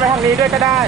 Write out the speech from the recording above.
ไปทางนี้ด้วยก็ได้